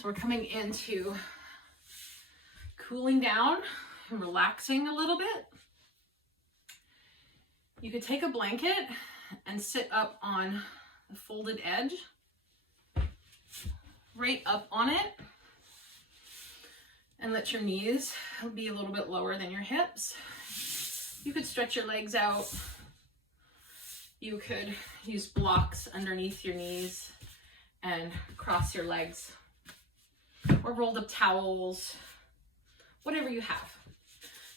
So we're coming into cooling down and relaxing a little bit. You could take a blanket and sit up on the folded edge, right up on it, and let your knees be a little bit lower than your hips. You could stretch your legs out. You could use blocks underneath your knees and cross your legs, or rolled up towels, whatever you have.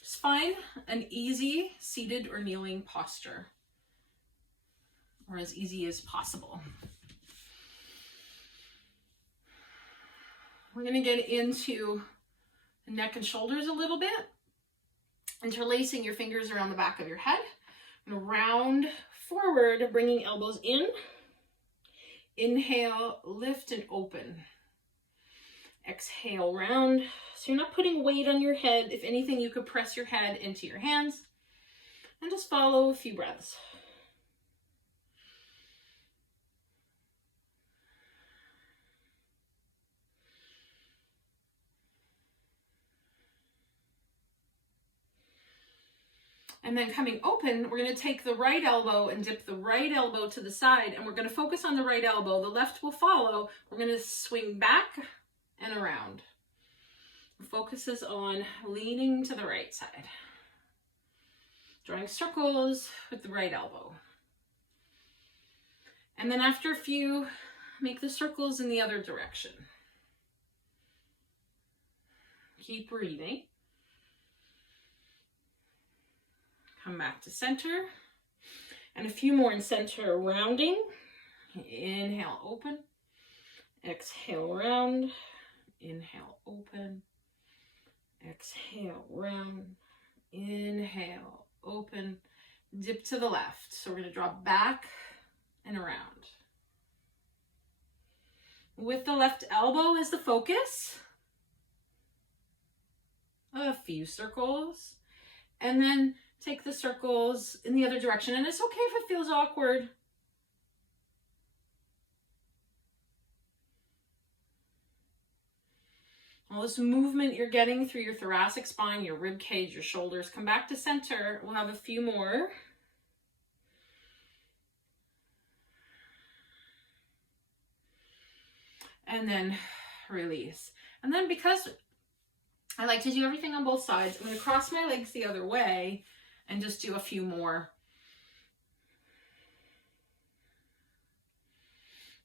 Just find an easy seated or kneeling posture, or as easy as possible. We're going to get into the neck and shoulders a little bit, interlacing your fingers around the back of your head. And round forward, bringing elbows in. Inhale, lift and open. Exhale, round. So you're not putting weight on your head. If anything, you could press your head into your hands and just follow a few breaths. And then coming open, we're going to take the right elbow and dip the right elbow to the side, and we're going to focus on the right elbow. The left will follow. We're going to swing back and around. The focus is on leaning to the right side. Drawing circles with the right elbow. And then after a few, make the circles in the other direction. Keep breathing. Come back to center. And a few more in center, rounding. Inhale, open. Exhale, round. Inhale, open. Exhale, round. Inhale, open. Dip to the left. So we're going to drop back and around. With the left elbow as the focus. A few circles. And then take the circles in the other direction. And it's okay if it feels awkward. All this movement you're getting through your thoracic spine, your rib cage, your shoulders. Come back to center. We'll have a few more. And then release. And then because I like to do everything on both sides, I'm going to cross my legs the other way and just do a few more.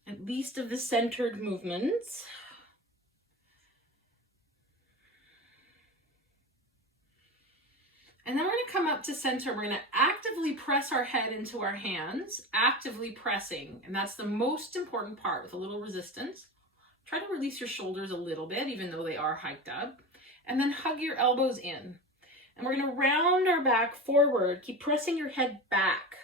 At least of the centered movements. And then we're going to come up to center. We're going to actively press our head into our hands, actively pressing. And that's the most important part, with a little resistance. Try to release your shoulders a little bit, even though they are hiked up. And then hug your elbows in. And we're going to round our back forward. Keep pressing your head back.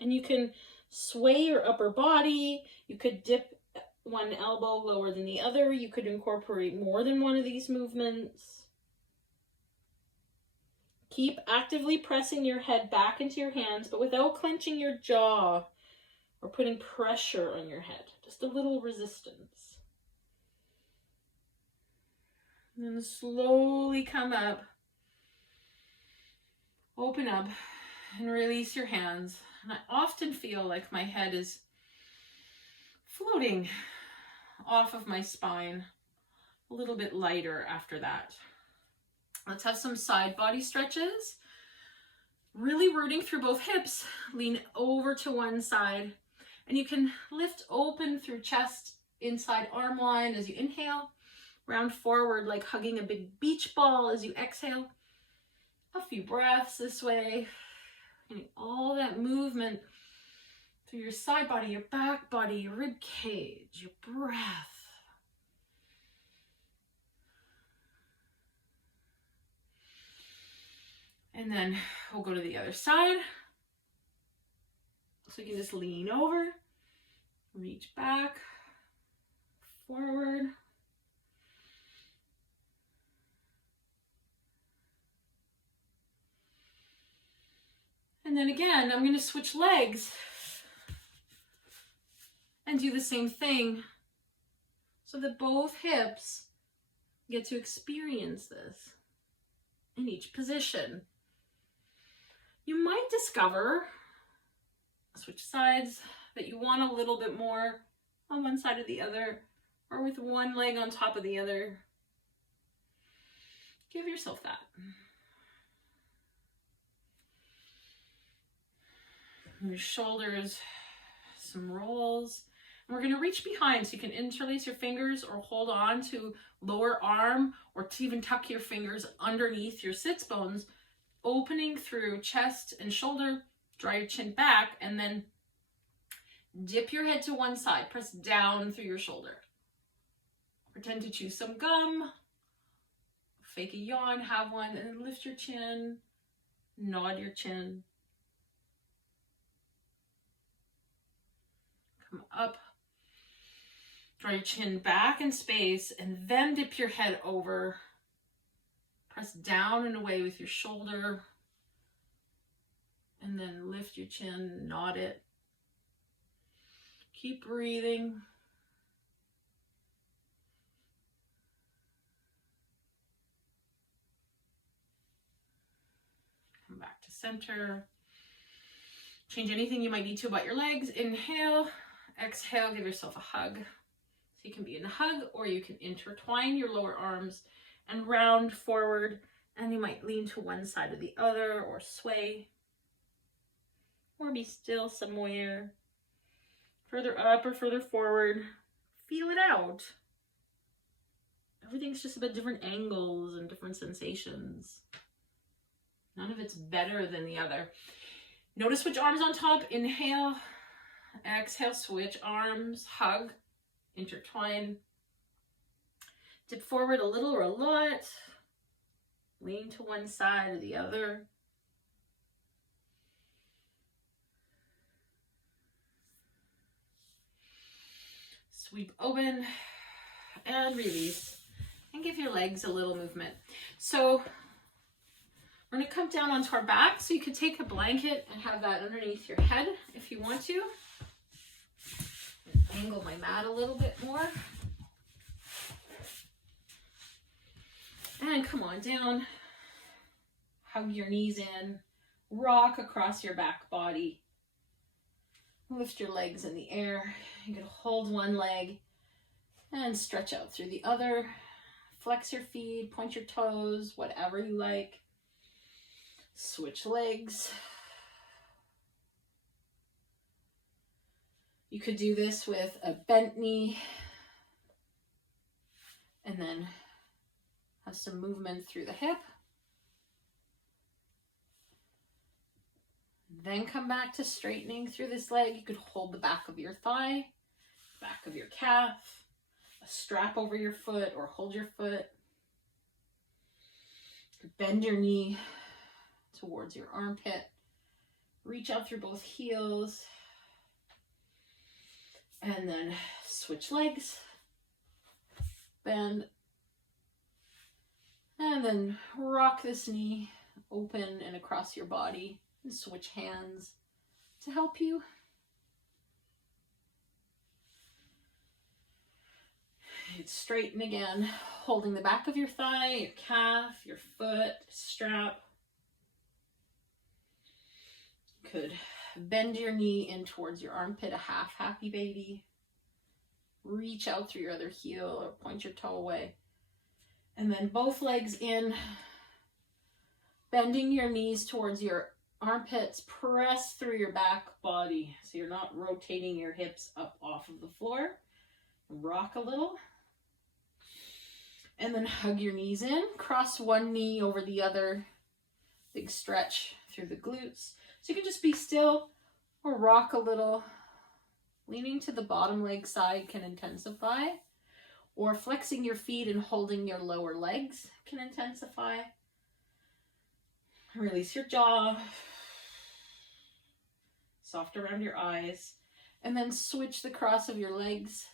And you can sway your upper body. You could dip one elbow lower than the other. You could incorporate more than one of these movements. Keep actively pressing your head back into your hands, but without clenching your jaw or putting pressure on your head. Just a little resistance. And then slowly come up, open up, and release your hands. And I often feel like my head is floating off of my spine, a little bit lighter after that. Let's have some side body stretches. Really rooting through both hips. Lean over to one side. And you can lift open through chest, inside arm line as you inhale. Round forward like hugging a big beach ball as you exhale. A few breaths this way. Getting all that movement through your side body, your back body, your rib cage, your breath. And then we'll go to the other side. So you can just lean over, reach back, forward. And then again, I'm going to switch legs and do the same thing. so that both hips get to experience this in each position. You might discover, switch sides, that you want a little bit more on one side or the other, or with one leg on top of the other. Give yourself that. Your shoulders, some rolls. And we're going to reach behind, so you can interlace your fingers or hold on to lower arm, or to even tuck your fingers underneath your sits bones, opening through chest and shoulder. Draw your chin back, and then dip your head to one side. Press down through your shoulder. Pretend to chew some gum. Fake a yawn, have one, and then lift your chin. Nod your chin. Come up. Draw your chin back in space, and then dip your head over. Press down and away with your shoulder. And then lift your chin, nod it. Keep breathing. Come back to center. Change anything you might need to about your legs. Inhale. Exhale, give yourself a hug. So you can be in a hug, or you can intertwine your lower arms and round forward. And you might lean to one side or the other, or sway. Or be still somewhere. Further up or further forward. Feel it out. Everything's just about different angles and different sensations. None of it's better than the other. Notice which arm's on top. Inhale. Exhale, switch arms. Hug. Intertwine. Dip forward a little or a lot. Lean to one side or the other. Sweep open and release, and give your legs a little movement. So we're going to come down onto our back, so you could take a blanket and have that underneath your head if you want to. Angle my mat a little bit more. And come on down. Hug your knees in. Rock across your back body. Lift your legs in the air. You can hold one leg and stretch out through the other. Flex your feet, point your toes, whatever you like. Switch legs. You could do this with a bent knee, and then have some movement through the hip. Then come back to straightening through this leg. You could hold the back of your thigh, back of your calf, a strap over your foot, or hold your foot. You could bend your knee towards your armpit. Reach out through both heels. And then switch legs. Bend. And then rock this knee open and across your body. And switch hands to help you. Straighten again, holding the back of your thigh, your calf, your foot, strap. Could bend your knee in towards your armpit, a half happy baby. Reach out through your other heel or point your toe away. And then both legs in, bending your knees towards your armpits. Press through your back body so you're not rotating your hips up off of the floor. Rock a little. And then hug your knees in. Cross one knee over the other. Big stretch through the glutes. So you can just be still or rock a little. Leaning to the bottom leg side can intensify. Or flexing your feet and holding your lower legs can intensify. Release your jaw. Soft around your eyes. And then switch the cross of your legs.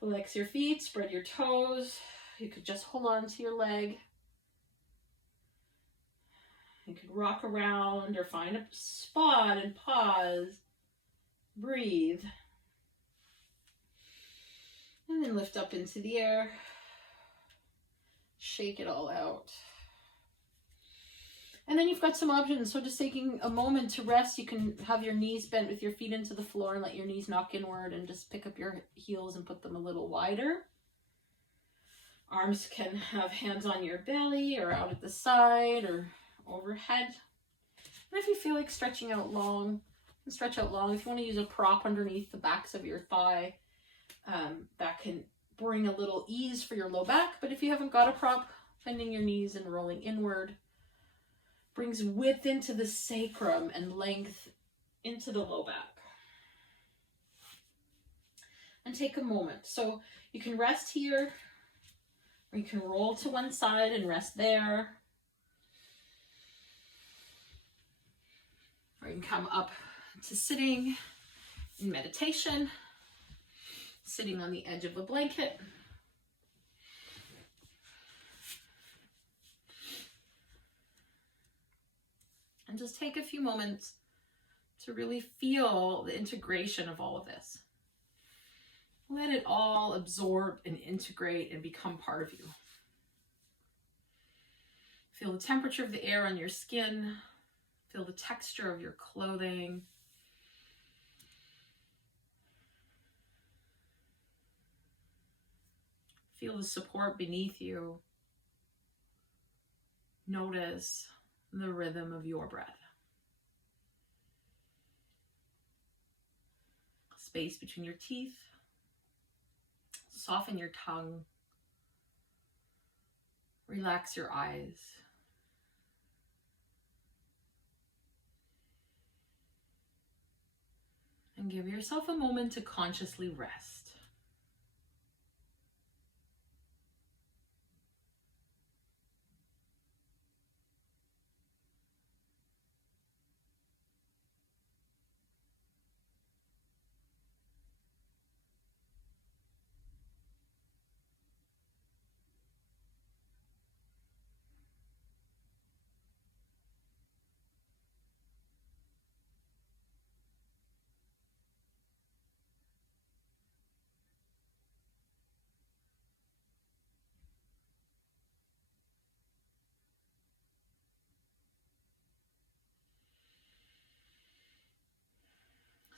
Flex your feet, spread your toes. You could just hold on to your leg. You could rock around or find a spot and pause. Breathe. And then lift up into the air. Shake it all out. And then you've got some options. So just taking a moment to rest, you can have your knees bent with your feet into the floor and let your knees knock inward and just pick up your heels and put them a little wider. Arms can have hands on your belly or out at the side or overhead. And if you feel like stretching out long, stretch out long. If you want to use a prop underneath the backs of your thigh, that can bring a little ease for your low back. But if you haven't got a prop, bending your knees and rolling inward brings width into the sacrum and length into the low back. And take a moment. So you can rest here, or you can roll to one side and rest there. Or you can come up to sitting in meditation, sitting on the edge of a blanket. And just take a few moments to really feel the integration of all of this. Let it all absorb and integrate and become part of you. Feel the temperature of the air on your skin. Feel the texture of your clothing. Feel the support beneath you. Notice the rhythm of your breath. Space between your teeth. Soften your tongue. Relax your eyes. And give yourself a moment to consciously rest.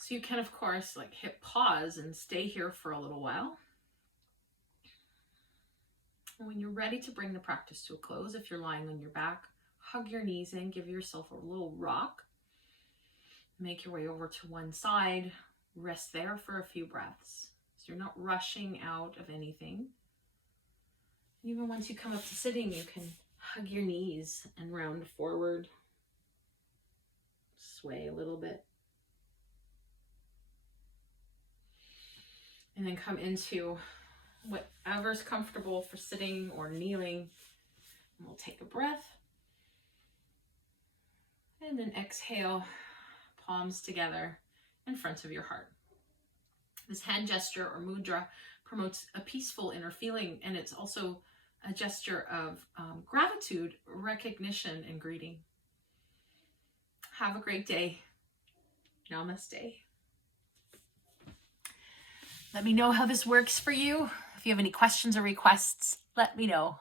So you can, of course, hit pause and stay here for a little while. And when you're ready to bring the practice to a close, if you're lying on your back, hug your knees in, give yourself a little rock. Make your way over to one side, rest there for a few breaths. So you're not rushing out of anything. Even once you come up to sitting, you can hug your knees and round forward. Sway a little bit. And then come into whatever's comfortable for sitting or kneeling. And we'll take a breath. And then exhale, palms together in front of your heart. This hand gesture or mudra promotes a peaceful inner feeling, and it's also a gesture of gratitude, recognition, and greeting. Have a great day. Namaste. Let me know how this works for you. If you have any questions or requests, let me know.